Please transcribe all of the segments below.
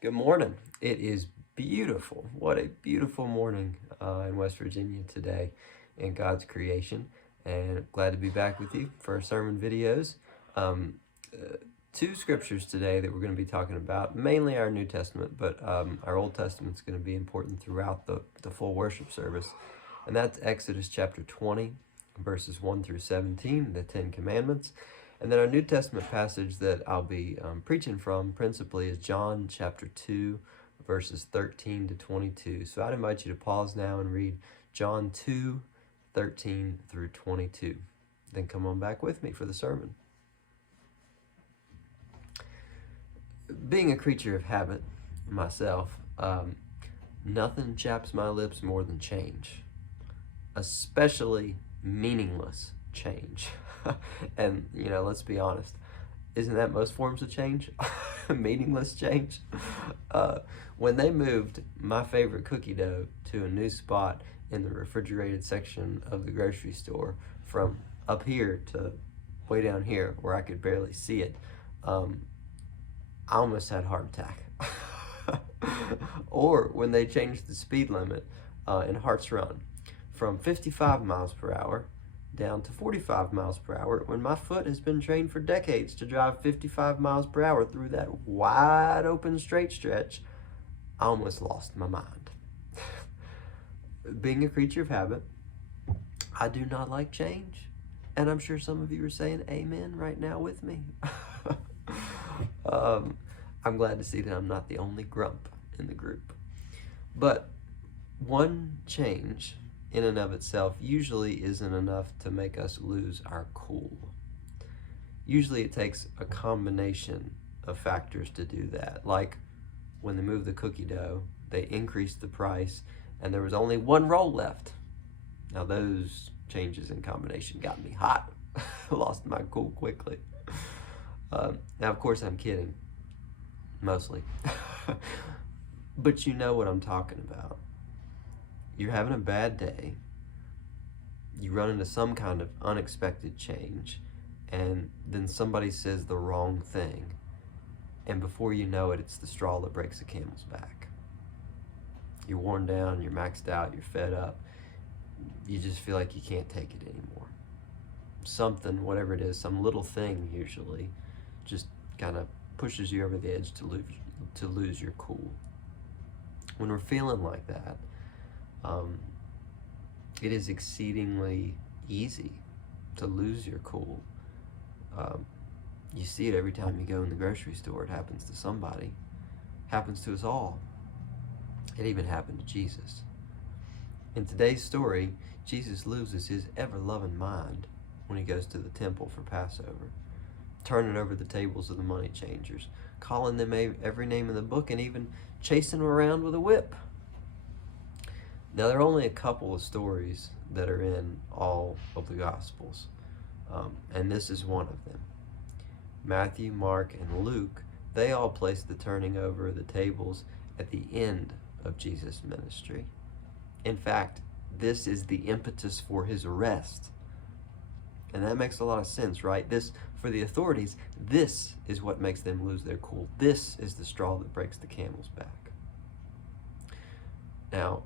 Good morning. It is beautiful. What a beautiful morning in West Virginia today in God's creation. And glad to be back with you for our sermon videos. Um, Two scriptures today that we're going to be talking about, mainly our New Testament, but our Old Testament is going to be important throughout the full worship service. And that's Exodus chapter 20, verses 1 through 17, the Ten Commandments. And then our New Testament passage that I'll be preaching from principally is John chapter 2, verses 13 to 22. So I'd invite you to pause now and read John 2, 13 through 22. Then come on back with me for the sermon. Being a creature of habit myself, nothing chaps my lips more than change, especially meaningless change. And, let's be honest, isn't that most forms of change? Meaningless change. When they moved my favorite cookie dough to a new spot in the refrigerated section of the grocery store from up here to way down here where I could barely see it, I almost had a heart attack. Or when they changed the speed limit in Hart's Run from 55 miles per hour down to 45 miles per hour, when my foot has been trained for decades to drive 55 miles per hour through that wide open straight stretch, I almost lost my mind. Being a creature of habit, I do not like change. And I'm sure some of you are saying amen right now with me. I'm glad to see that I'm not the only grump in the group. But one change in and of itself usually isn't enough to make us lose our cool. Usually it takes a combination of factors to do that. Like when they moved the cookie dough, they increased the price and there was only one roll left. Now those changes in combination got me hot. Lost my cool quickly. Now of course I'm kidding, mostly. But you know what I'm talking about. You're having a bad day, you run into some kind of unexpected change, and then somebody says the wrong thing, and before you know it, it's the straw that breaks the camel's back. You're worn down, you're maxed out, you're fed up, you just feel like you can't take it anymore. Something, whatever it is, some little thing usually, just kind of pushes you over the edge to lose your cool. When we're feeling like that, it is exceedingly easy to lose your cool. You see it every time you go in the grocery store. It happens to somebody. It happens to us all. It even happened to Jesus. In today's story, Jesus loses his ever-loving mind when he goes to the temple for Passover, turning over the tables of the money changers, calling them every name in the book, and even chasing them around with a whip. Now, there are only a couple of stories that are in all of the Gospels, and this is one of them. Matthew, Mark, and Luke, they all place the turning over of the tables at the end of Jesus' ministry. In fact, this is the impetus for his arrest. And that makes a lot of sense, right? This, for the authorities, this is what makes them lose their cool. This is the straw that breaks the camel's back. Now,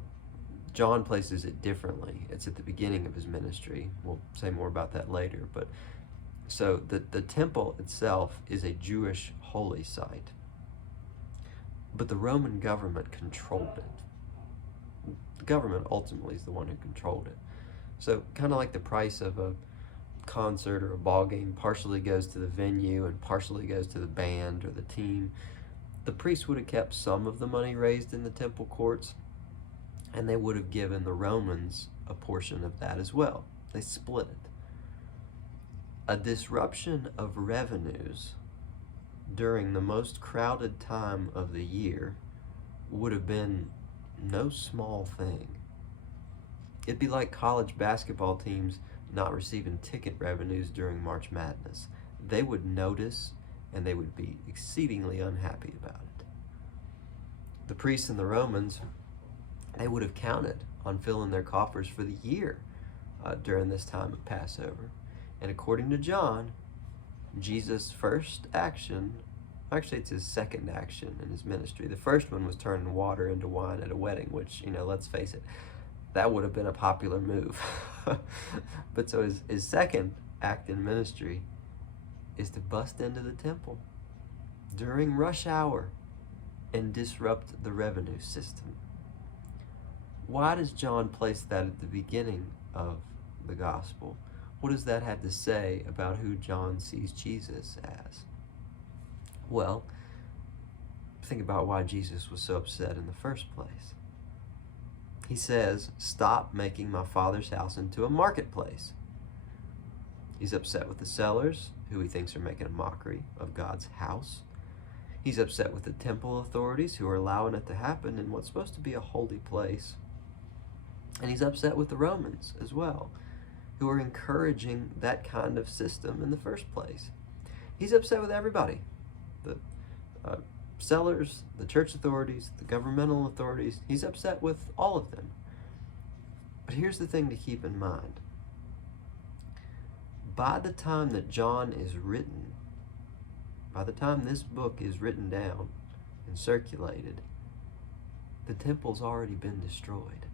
John places it differently. It's at the beginning of his ministry. We'll say more about that later. But so the temple itself is a Jewish holy site. But the Roman government controlled it. The government ultimately is the one who controlled it. So kind of like the price of a concert or a ball game partially goes to the venue and partially goes to the band or the team, the priests would have kept some of the money raised in the temple courts, and they would have given the Romans a portion of that as well. They split it. A disruption of revenues during the most crowded time of the year would have been no small thing. It'd be like college basketball teams not receiving ticket revenues during March Madness. They would notice and they would be exceedingly unhappy about it. The priests and the Romans, they would have counted on filling their coffers for the year during this time of Passover. And according to John, Jesus' first action Actually, it's his second action in his ministry. The first one was turning water into wine at a wedding, which, let's face it, that would have been a popular move. But so his second act in ministry is to bust into the temple during rush hour and disrupt the revenue system. Why does John place that at the beginning of the gospel? What does that have to say about who John sees Jesus as? Well, think about why Jesus was so upset in the first place. He says, "Stop making my Father's house into a marketplace." He's upset with the sellers, who he thinks are making a mockery of God's house. He's upset with the temple authorities, who are allowing it to happen in what's supposed to be a holy place. And he's upset with the Romans as well, who are encouraging that kind of system in the first place. He's upset with everybody. The sellers, the church authorities, the governmental authorities. He's upset with all of them. But here's the thing to keep in mind. By the time that John is written, by the time this book is written down and circulated, the temple's already been destroyed.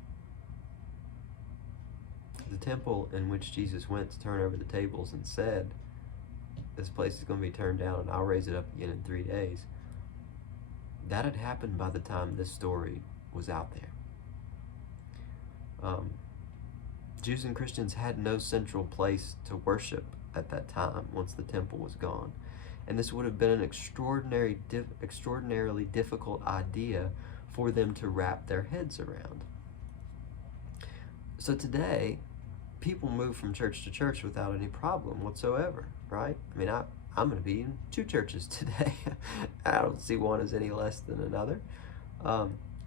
The temple in which Jesus went to turn over the tables and said, "This place is going to be turned down and I'll raise it up again in 3 days," that had happened by the time this story was out there. Jews and Christians had no central place to worship at that time once the temple was gone. And this would have been an extraordinarily difficult idea for them to wrap their heads around. So today, people move from church to church without any problem whatsoever, right? I mean, I'm going to be in 2 churches today. I don't see one as any less than another.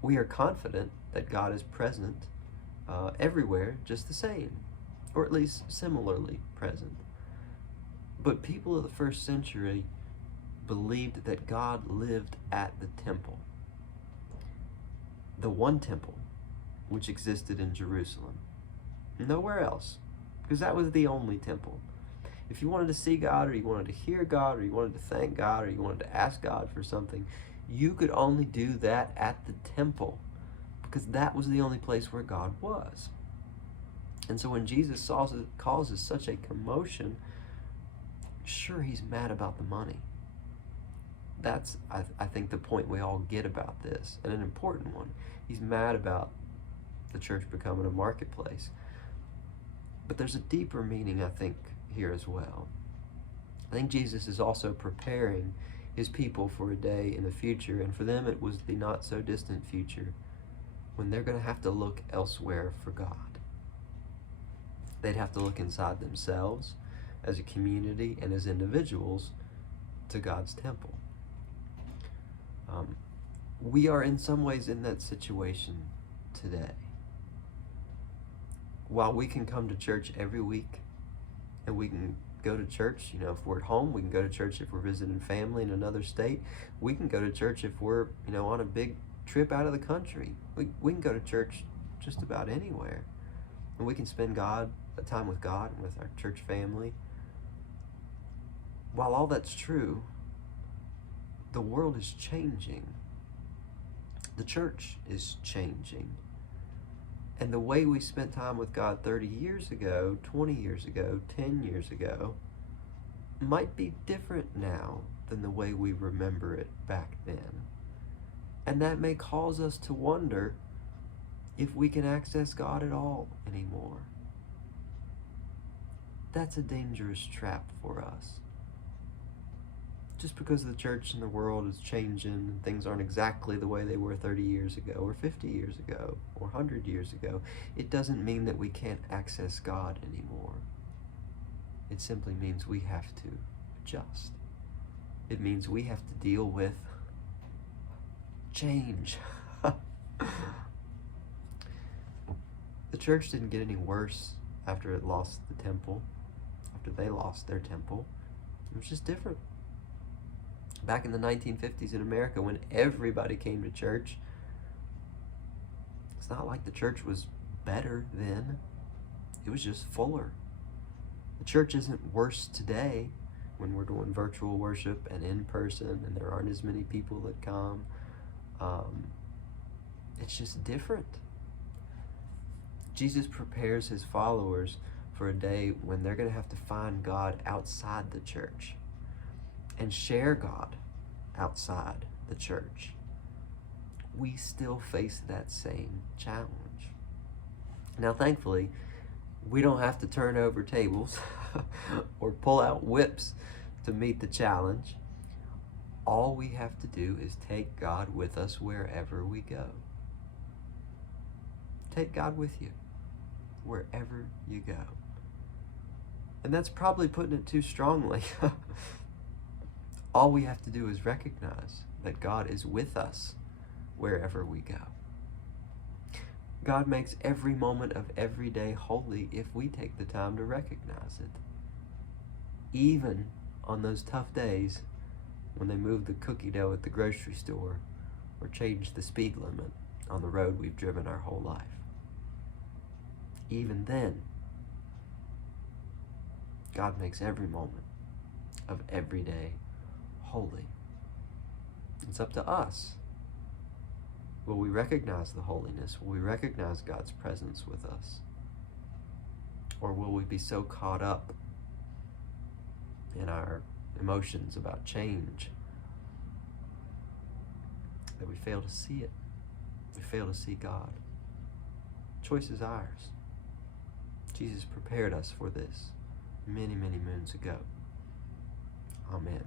We are confident that God is present everywhere just the same, or at least similarly present. But people of the first century believed that God lived at the temple, the one temple which existed in Jerusalem. Nowhere else, because that was the only temple. If you wanted to see God, or you wanted to hear God, or you wanted to thank God, or you wanted to ask God for something, you could only do that at the temple, because that was the only place where God was. And so when Jesus causes such a commotion, sure, he's mad about the money. That's, I think, the point we all get about this, and an important one. He's mad about the church becoming a marketplace. But there's a deeper meaning, I think, here as well. I think Jesus is also preparing his people for a day in the future, and for them it was the not so distant future, when they're going to have to look elsewhere for God. They'd have to look inside themselves as a community and as individuals to God's temple. We are in some ways in that situation today. While we can come to church every week, and we can go to church, if we're at home, we can go to church if we're visiting family in another state. We can go to church if we're, on a big trip out of the country. We can go to church just about anywhere. And we can spend time with God and with our church family. While all that's true, the world is changing. The church is changing. And the way we spent time with God 30 years ago, 20 years ago, 10 years ago, might be different now than the way we remember it back then. And that may cause us to wonder if we can access God at all anymore. That's a dangerous trap for us. Just because the church and the world is changing and things aren't exactly the way they were 30 years ago or 50 years ago or 100 years ago, it doesn't mean that we can't access God anymore. It simply means we have to adjust. It means we have to deal with change. The church didn't get any worse after it lost the temple, after they lost their temple. It was just different. Back in the 1950s in America, when everybody came to church, it's not like the church was better then. It was just fuller. The church isn't worse today when we're doing virtual worship and in person and there aren't as many people that come. It's just different. Jesus prepares his followers for a day when they're going to have to find God outside the church and share God outside the church. We still face that same challenge. Now, thankfully, we don't have to turn over tables or pull out whips to meet the challenge. All we have to do is take God with us wherever we go. Take God with you wherever you go. And that's probably putting it too strongly. All we have to do is recognize that God is with us wherever we go. God makes every moment of every day holy if we take the time to recognize it. Even on those tough days when they move the cookie dough at the grocery store or change the speed limit on the road we've driven our whole life. Even then, God makes every moment of every day holy. It's up to us. Will we recognize the holiness? Will we recognize God's presence with us? Or will we be so caught up in our emotions about change that we fail to see it? We fail to see God. Choice is ours. Jesus prepared us for this many, many moons ago. Amen.